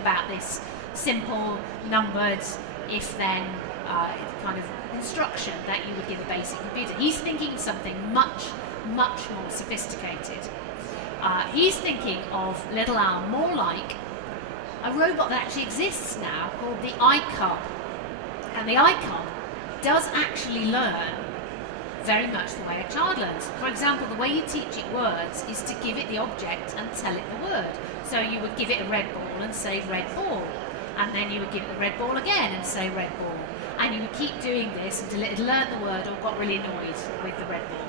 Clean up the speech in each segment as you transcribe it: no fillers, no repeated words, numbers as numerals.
about this simple, numbered, if-then kind of instruction that you would give a basic computer. He's thinking of something much, much more sophisticated. He's thinking of Little Al more like a robot that actually exists now called the iCub. And the iCub does actually learn very much the way a child learns. For example, the way you teach it words is to give it the object and tell it the word. So you would give it a red ball and say red ball. And then you would give it the red ball again and say red ball. And you would keep doing this until it had learned the word or got really annoyed with the red ball.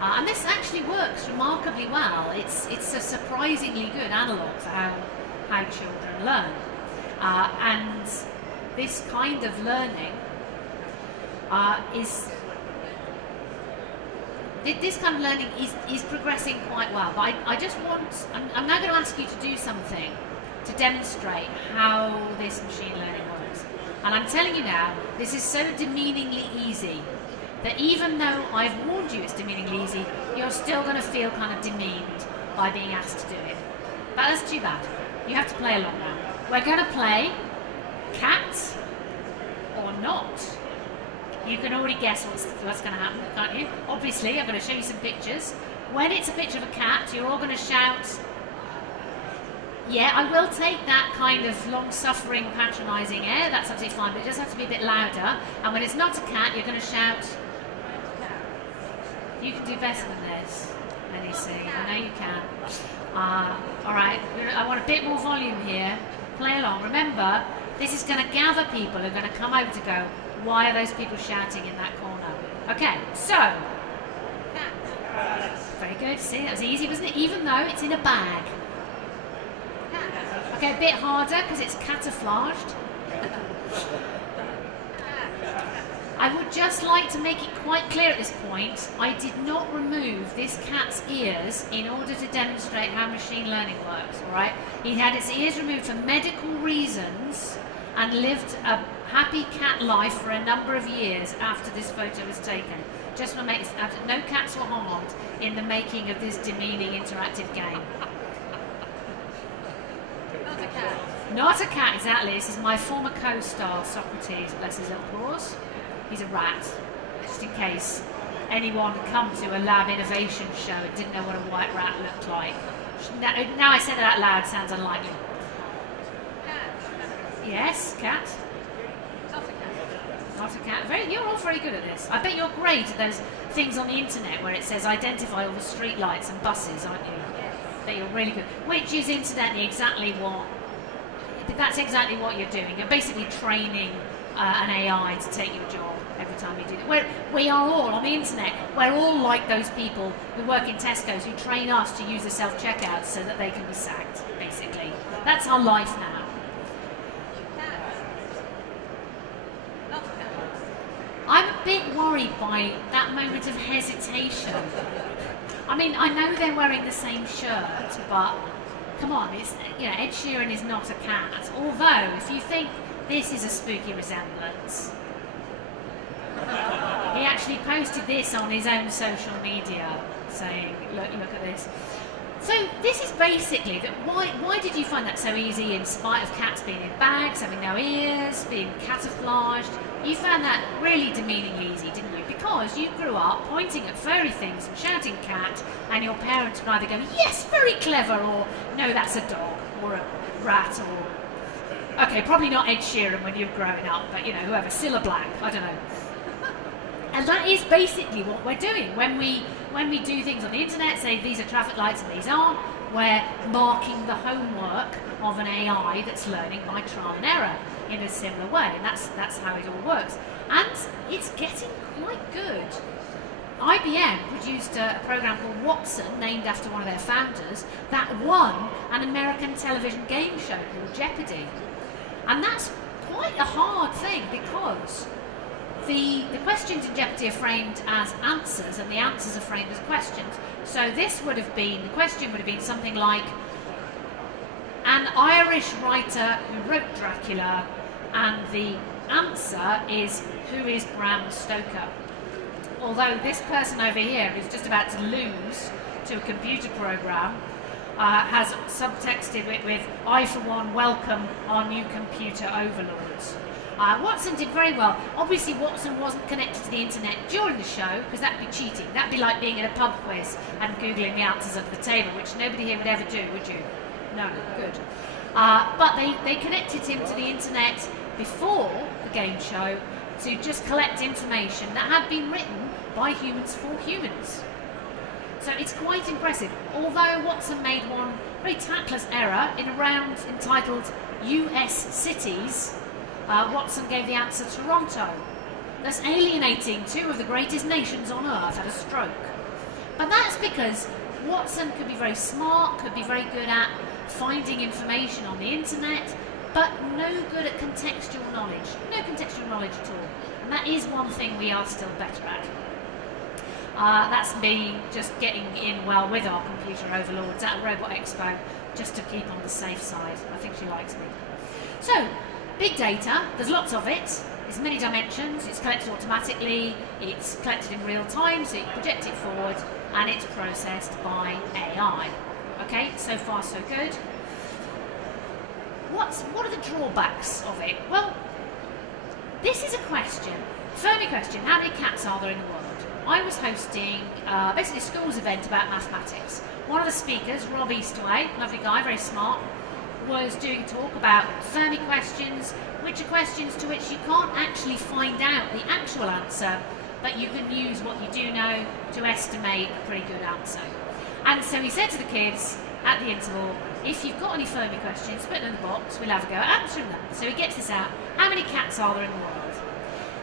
And this actually works remarkably well. It's a surprisingly good analogue for how children learn. And this kind of learning is progressing quite well. But I'm now going to ask you to do something to demonstrate how this machine learning works. And I'm telling you now, this is so demeaningly easy that even though I've warned you it's demeaningly easy, you're still going to feel kind of demeaned by being asked to do it. But that's too bad. You have to play along now. We're going to play cat or not. You can already guess what's going to happen, can't you? Obviously, I'm going to show you some pictures. When it's a picture of a cat, you're all going to shout. Yeah, I will take that kind of long-suffering, patronising air. That's absolutely fine, but it does have to be a bit louder. And when it's not a cat, you're going to shout. You can do better than this, let me see. I know you can. All right, I want a bit more volume here. Play along. Remember, this is going to gather people who are going to come over to go, why are those people shouting in that corner? Okay, so. Very good. See, that was easy, wasn't it? Even though it's in a bag. Okay, a bit harder because it's camouflaged. I would just like to make it quite clear at this point, I did not remove this cat's ears in order to demonstrate how machine learning works, all right? He had its ears removed for medical reasons and lived a happy cat life for a number of years after this photo was taken. Just want to make this, no cats were harmed in the making of this demeaning interactive game. Not a cat. Not a cat, exactly. This is my former co-star, Socrates, bless his little paws. He's a rat, just in case anyone had come to a lab innovation show and didn't know what a white rat looked like. Now I said that out loud, sounds unlikely. Cat. Yes, cat. Not a cat. Not a cat. You're all very good at this. I bet you're great at those things on the internet where it says identify all the street lights and buses, aren't you? Yes. I bet you're really good. Which is incidentally exactly what, that's exactly what you're doing. You're basically training an AI to take your job every time you do that. We are all, on the internet, we're all like those people who work in Tesco's who train us to use the self-checkouts so that they can be sacked, basically. That's our life now. Not a cat. I'm a bit worried by that moment of hesitation. I mean, I know they're wearing the same shirt, but come on, Ed Sheeran is not a cat. Although, if you think this is a spooky resemblance, he actually posted this on his own social media, saying, look at this. So this is basically that. Why did you find that so easy, in spite of cats being in bags, having no ears, being camouflaged? You found that really demeaningly easy, didn't you? Because you grew up pointing at furry things and shouting cat, and your parents would either go, yes, very clever, or no, that's a dog, or a rat, or... Okay, probably not Ed Sheeran when you're growing up, but, whoever, Cilla Black, I don't know. And that is basically what we're doing. When we do things on the internet, say these are traffic lights and these aren't, we're marking the homework of an AI that's learning by trial and error in a similar way. And that's how it all works. And it's getting quite good. IBM produced a program called Watson, named after one of their founders, that won an American television game show called Jeopardy! And that's quite a hard thing, because the questions in Jeopardy! Are framed as answers, and the answers are framed as questions. So this would have been, the question would have been something like, an Irish writer who wrote Dracula, and the answer is, who is Bram Stoker? Although this person over here is just about to lose to a computer program, has subtexted it with, "I for one welcome our new computer overlords." Watson did very well. Obviously Watson wasn't connected to the internet during the show, because that'd be cheating. That'd be like being in a pub quiz and Googling the answers under the table, which nobody here would ever do, would you? No, good. But they connected him to the internet before the game show to just collect information that had been written by humans for humans. So it's quite impressive. Although Watson made one very tactless error in a round entitled US Cities, Watson gave the answer Toronto, thus alienating two of the greatest nations on earth at a stroke. But that's because Watson could be very smart, could be very good at finding information on the internet, but no good at contextual knowledge. No contextual knowledge at all. And that is one thing we are still better at. That's me just getting in well with our computer overlords at Robot Expo, just to keep on the safe side. I think she likes me. So, big data, there's lots of it. There's many dimensions, it's collected automatically, it's collected in real time, so you project it forward, and it's processed by AI. Okay, so far so good. What are the drawbacks of it? Well, this is a question, Fermi question, how many cats are there in the world? I was hosting basically a school's event about mathematics. One of the speakers, Rob Eastaway, lovely guy, very smart, was doing a talk about Fermi questions, which are questions to which you can't actually find out the actual answer, but you can use what you do know to estimate a pretty good answer. And so he said to the kids at the interval, if you've got any Fermi questions, put them in the box, we'll have a go at answering them. So he gets this out, how many cats are there in the world?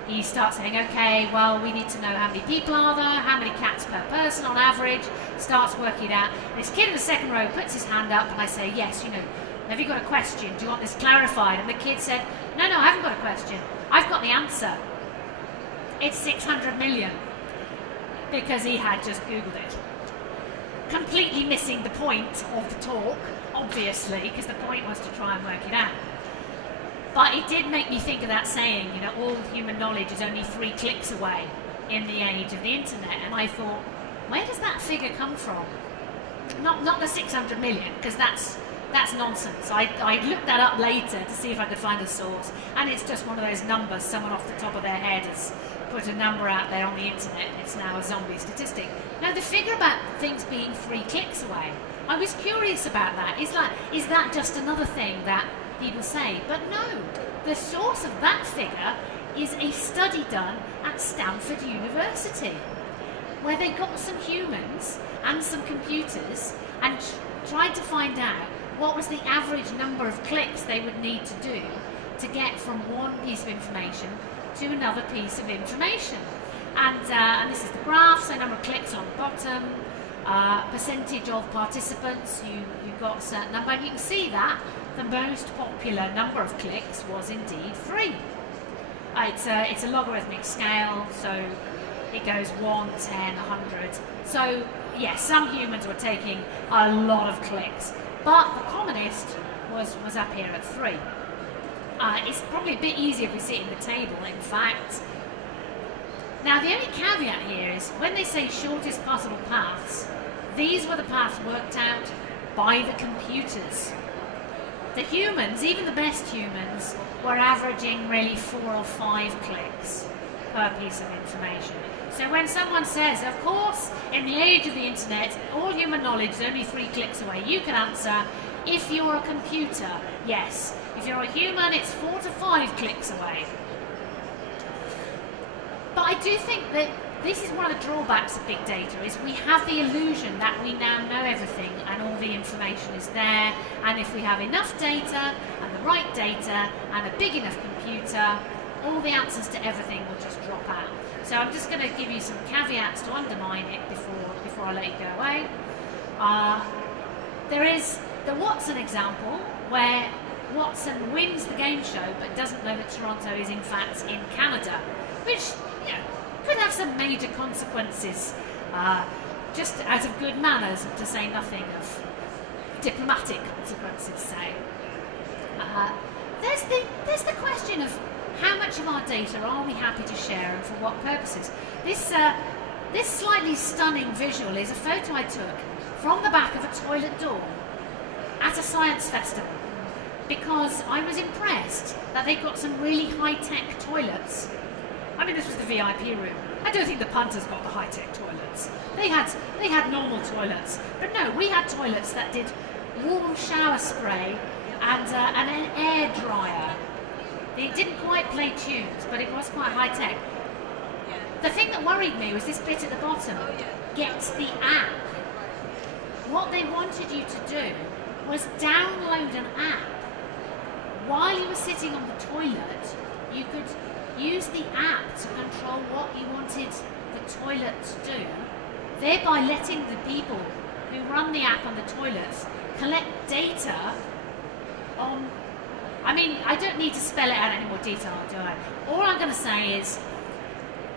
He starts saying, okay, well, we need to know how many people are there, how many cats per person on average, starts working it out. And this kid in the second row puts his hand up, and I say, yes, you know, have you got a question? Do you want this clarified? And the kid said, no, I haven't got a question. I've got the answer. It's 600 million. Because he had just Googled it. Completely missing the point of the talk, obviously, because the point was to try and work it out. But it did make me think of that saying, you know, all human knowledge is only 3 clicks away in the age of the internet. And I thought, where does that figure come from? Not the 600 million, because that's nonsense. I looked that up later to see if I could find a source, and it's just one of those numbers someone off the top of their head has put a number out there on the internet. It's now a zombie statistic. Now the figure about things being 3 clicks away, I was curious about that. Is that just another thing that people say? But no, the source of that figure is a study done at Stanford University, where they got some humans and some computers and tried to find out what was the average number of clicks they would need to do to get from one piece of information to another piece of information. And this is the graph, so number of clicks on the bottom, percentage of participants, you got a certain number, and you can see that the most popular number of clicks was indeed 3. It's a logarithmic scale, so it goes 1, 10, 100. So yes, some humans were taking a lot of clicks, but the commonest was up here at 3. It's probably a bit easier if we sit in the table, in fact. Now the only caveat here is when they say shortest possible paths, these were the paths worked out by the computers. The humans, even the best humans, were averaging really 4 or 5 clicks per piece of information. So when someone says, of course, in the age of the internet, all human knowledge is only 3 clicks away, you can answer, if you're a computer, yes. If you're a human, it's 4 to 5 clicks away. But I do think that this is one of the drawbacks of big data, is we have the illusion that we now know everything and all the information is there, and if we have enough data and the right data and a big enough computer, all the answers to everything will just drop out. So I'm just going to give you some caveats to undermine it before I let you go away. There is the Watson example, where Watson wins the game show but doesn't know that Toronto is in fact in Canada, which, you know, could have some major consequences, just out of good manners, to say nothing of diplomatic consequences, say. There's the question of how much of our data are we happy to share and for what purposes. This slightly stunning visual is a photo I took from the back of a toilet door at a science festival because I was impressed that they've got some really high-tech toilets. I mean, this was the VIP room. I don't think the punters got the high-tech toilets. They had normal toilets, but no, we had toilets that did warm shower spray and an air dryer. It didn't quite play tunes, but it was quite high-tech. The thing that worried me was this bit at the bottom. Get the app. What they wanted you to do was download an app. While you were sitting on the toilet, you could use the app to control what you wanted the toilet to do, thereby letting the people who run the app on the toilets collect data on... I mean, I don't need to spell it out in any more detail, do I? All I'm going to say is,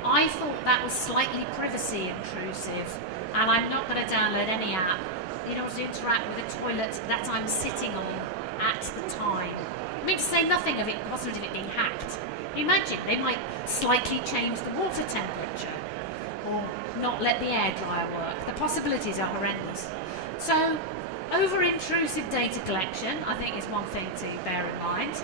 I thought that was slightly privacy intrusive, and I'm not going to download any app in order to interact with the toilet that I'm sitting on at the time. I mean, to say nothing of it, the possibility of it being hacked. Imagine, they might slightly change the water temperature, or not let the air dryer work. The possibilities are horrendous. So, over-intrusive data collection, I think, is one thing to bear in mind.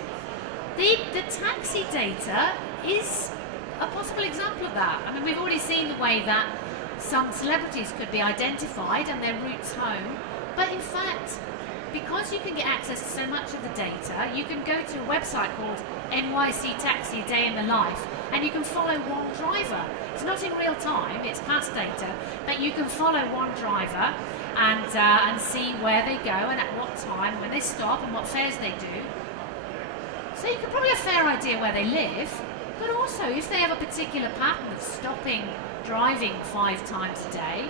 The taxi data is a possible example of that. I mean, we've already seen the way that some celebrities could be identified and their routes home, but in fact, because you can get access to so much of the data, you can go to a website called NYC Taxi Day in the Life, and you can follow one driver. It's not in real time, it's past data, but you can follow one driver and see where they go and at what time, when they stop and what fares they do. So you can probably have a fair idea where they live, but also if they have a particular pattern of stopping, driving 5 times a day,